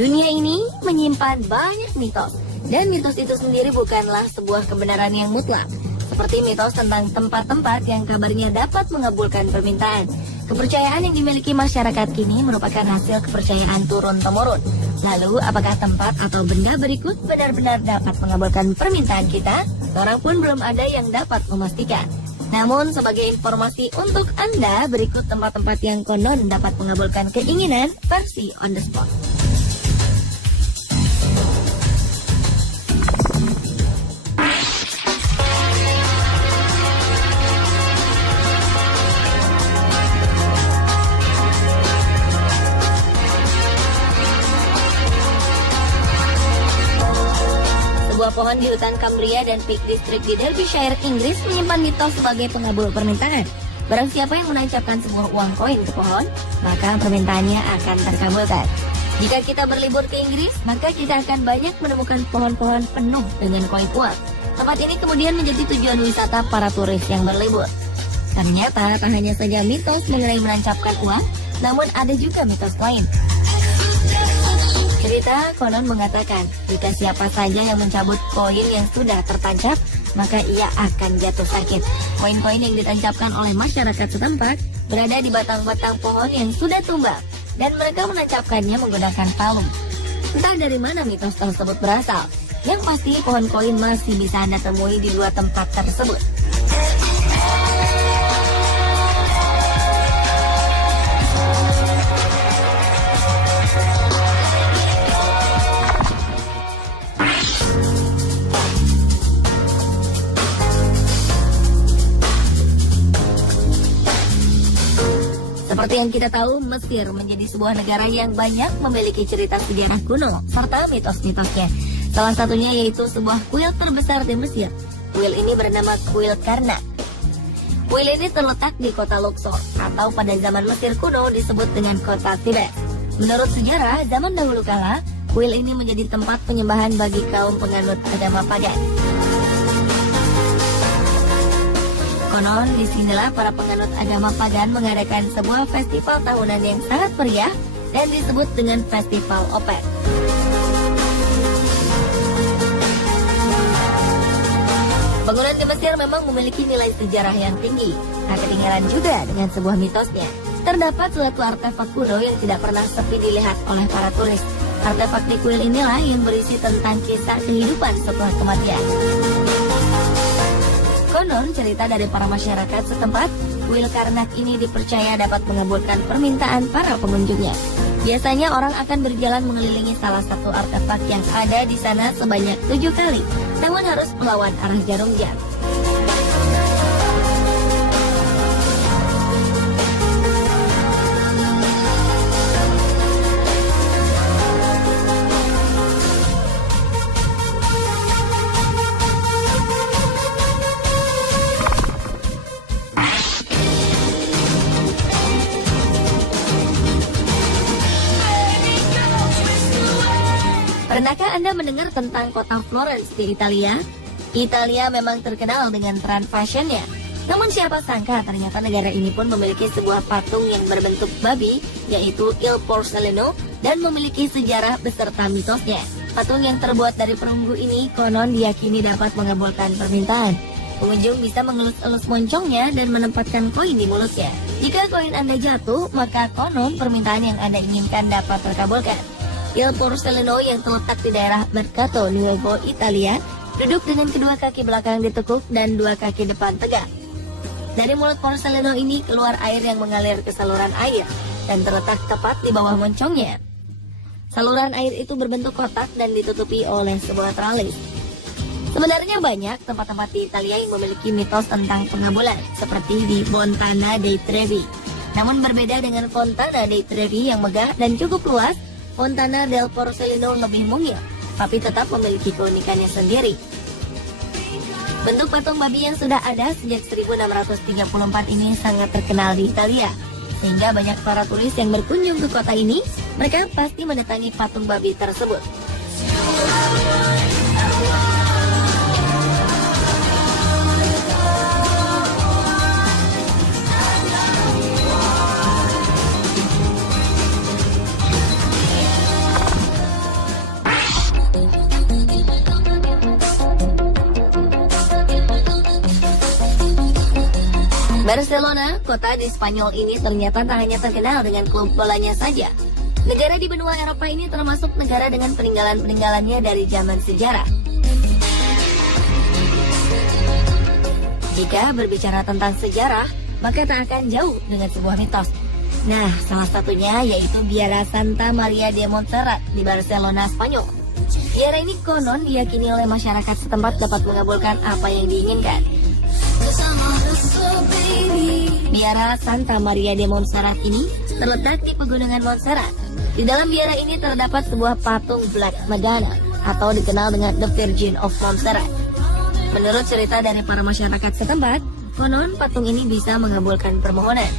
Dunia ini menyimpan banyak mitos, dan mitos itu sendiri bukanlah sebuah kebenaran yang mutlak. Seperti mitos tentang tempat-tempat yang kabarnya dapat mengabulkan permintaan. Kepercayaan yang dimiliki masyarakat kini merupakan hasil kepercayaan turun-temurun. Lalu, apakah tempat atau benda berikut benar-benar dapat mengabulkan permintaan kita? Seorang pun belum ada yang dapat memastikan. Namun, sebagai informasi untuk Anda, berikut tempat-tempat yang konon dapat mengabulkan keinginan versi on the spot. Sebuah pohon di hutan Cumbria dan Peak District di Derbyshire, Inggris menyimpan mitos sebagai pengabul permintaan. Barang siapa yang menancapkan sebuah uang koin ke pohon, maka permintaannya akan terkabulkan. Jika kita berlibur ke Inggris, maka kita akan banyak menemukan pohon-pohon penuh dengan koin uang. Tempat ini kemudian menjadi tujuan wisata para turis yang berlibur. Ternyata tak hanya saja mitos mengenai menancapkan uang, namun ada juga mitos lain. Cerita konon mengatakan, jika siapa saja yang mencabut koin yang sudah tertancap, maka ia akan jatuh sakit. Koin-koin yang ditancapkan oleh masyarakat setempat berada di batang-batang pohon yang sudah tumbang, dan mereka menancapkannya menggunakan palu. Entah dari mana mitos tersebut berasal, yang pasti pohon koin masih bisa Anda temui di dua tempat tersebut. Seperti yang kita tahu, Mesir menjadi sebuah negara yang banyak memiliki cerita sejarah kuno serta mitos-mitosnya. Salah satunya yaitu sebuah kuil terbesar di Mesir. Kuil ini bernama Kuil Karnak. Kuil ini terletak di kota Luxor, atau pada zaman Mesir kuno disebut dengan kota Tibet. Menurut sejarah, zaman dahulu kala, kuil ini menjadi tempat penyembahan bagi kaum penganut agama pagan. Konon, disinilah para penganut agama pagan mengadakan sebuah festival tahunan yang sangat meriah dan disebut dengan Festival Opet. Bangunan di Mesir memang memiliki nilai sejarah yang tinggi, tak ketinggalan juga dengan sebuah mitosnya. Terdapat suatu artefak kuno yang tidak pernah sepi dilihat oleh para turis. Artefak di kuil inilah yang berisi tentang kisah kehidupan setelah kematian. Konon, cerita dari para masyarakat setempat, kuil Karnak ini dipercaya dapat mengabulkan permintaan para pengunjungnya. Biasanya orang akan berjalan mengelilingi salah satu artefak yang ada di sana sebanyak 7 kali, namun harus melawan arah jarum jam. Pernahkah Anda mendengar tentang kota Florence di Italia? Italia memang terkenal dengan tren fashionnya. Namun siapa sangka ternyata negara ini pun memiliki sebuah patung yang berbentuk babi, yaitu Il Porcellino, dan memiliki sejarah beserta mitosnya. Patung yang terbuat dari perunggu ini konon diyakini dapat mengabulkan permintaan. Pengunjung bisa mengelus-elus moncongnya dan menempatkan koin di mulutnya. Jika koin Anda jatuh, maka konon permintaan yang Anda inginkan dapat terkabulkan. Il Porcellino yang terletak di daerah Mercato Nuovo, Italia, duduk dengan kedua kaki belakang ditekuk dan dua kaki depan tegak. Dari mulut Porcellino ini keluar air yang mengalir ke saluran air dan terletak tepat di bawah moncongnya. Saluran air itu berbentuk kotak dan ditutupi oleh sebuah tralis. Sebenarnya banyak tempat-tempat di Italia yang memiliki mitos tentang pengabulan, seperti di Fontana dei Trevi. Namun berbeda dengan Fontana dei Trevi yang megah dan cukup luas, Fontana del Porcellino lebih mungil, tapi tetap memiliki keunikannya sendiri. Bentuk patung babi yang sudah ada sejak 1634 ini sangat terkenal di Italia, sehingga banyak para turis yang berkunjung ke kota ini, mereka pasti mendatangi patung babi tersebut. Barcelona, kota di Spanyol ini ternyata tak hanya terkenal dengan klub bolanya saja. Negara di benua Eropa ini termasuk negara dengan peninggalan-peninggalannya dari zaman sejarah. Jika berbicara tentang sejarah, maka tak akan jauh dengan sebuah mitos. Nah, salah satunya yaitu Biara Santa Maria de Montserrat di Barcelona, Spanyol. Biara ini konon diyakini oleh masyarakat setempat dapat mengabulkan apa yang diinginkan. Biara Santa Maria de Montserrat ini terletak di pegunungan Montserrat. Di dalam biara ini terdapat sebuah patung Black Madonna atau dikenal dengan The Virgin of Montserrat. Menurut cerita dari para masyarakat setempat, konon patung ini bisa mengabulkan permohonan.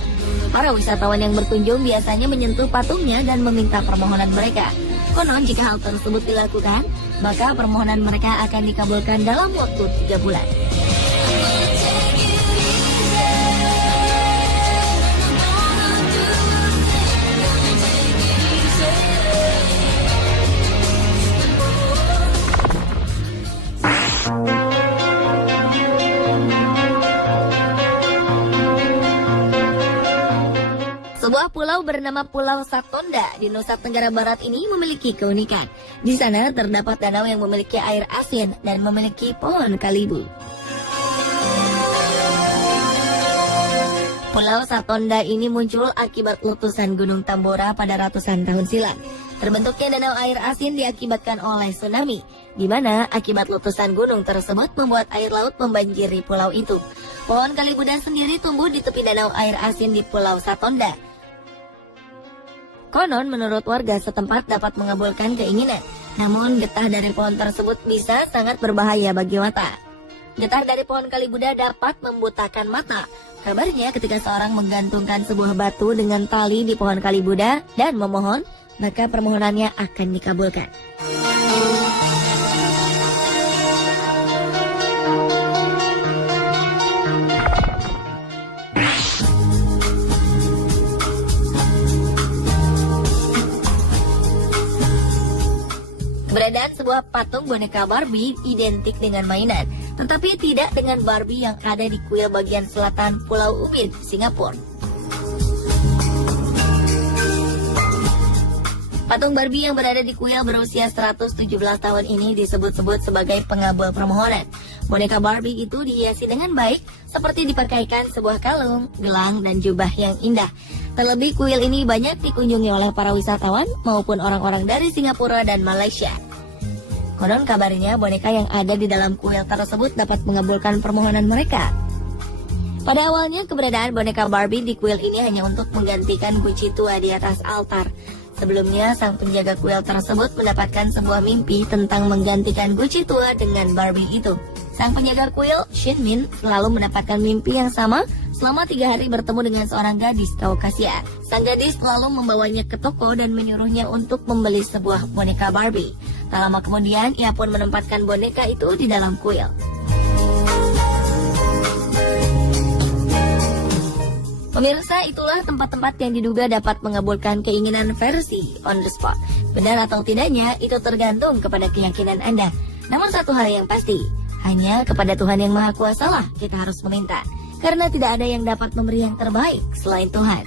Para wisatawan yang berkunjung biasanya menyentuh patungnya dan meminta permohonan mereka. Konon jika hal tersebut dilakukan, maka permohonan mereka akan dikabulkan dalam waktu 3 bulan. Sebuah pulau bernama Pulau Satonda di Nusa Tenggara Barat ini memiliki keunikan. Di sana terdapat danau yang memiliki air asin dan memiliki pohon kalibu. Pulau Satonda ini muncul akibat letusan Gunung Tambora pada ratusan tahun silam. Terbentuknya danau air asin diakibatkan oleh tsunami, di mana akibat letusan gunung tersebut membuat air laut membanjiri pulau itu. Pohon kalibuda sendiri tumbuh di tepi danau air asin di Pulau Satonda. Konon menurut warga setempat dapat mengabulkan keinginan, namun getah dari pohon tersebut bisa sangat berbahaya bagi mata. Getah dari pohon kalibuda dapat membutakan mata. Kabarnya ketika seorang menggantungkan sebuah batu dengan tali di pohon kalibuda dan memohon, maka permohonannya akan dikabulkan. Keberadaan sebuah patung boneka Barbie identik dengan mainan, tetapi tidak dengan Barbie yang ada di kuil bagian selatan Pulau Ubin, Singapura. Patung Barbie yang berada di kuil berusia 117 tahun ini disebut-sebut sebagai pengabul permohonan. Boneka Barbie itu dihiasi dengan baik, seperti dipakaikan sebuah kalung, gelang, dan jubah yang indah. Terlebih kuil ini banyak dikunjungi oleh para wisatawan maupun orang-orang dari Singapura dan Malaysia. Konon kabarnya boneka yang ada di dalam kuil tersebut dapat mengabulkan permohonan mereka. Pada awalnya keberadaan boneka Barbie di kuil ini hanya untuk menggantikan kunci tua di atas altar. Sebelumnya sang penjaga kuil tersebut mendapatkan sebuah mimpi tentang menggantikan kunci tua dengan Barbie itu. Sang penjaga kuil, Shin Min, selalu mendapatkan mimpi yang sama selama 3 hari bertemu dengan seorang gadis Kaukasia. Sang gadis selalu membawanya ke toko dan menyuruhnya untuk membeli sebuah boneka Barbie. Tak lama kemudian, ia pun menempatkan boneka itu di dalam kuil. Pemirsa, itulah tempat-tempat yang diduga dapat mengabulkan keinginan versi on the spot. Benar atau tidaknya, itu tergantung kepada keyakinan Anda. Namun satu hal yang pasti, hanya kepada Tuhan yang Maha Kuasa lah kita harus meminta. Karena tidak ada yang dapat memberi yang terbaik selain Tuhan.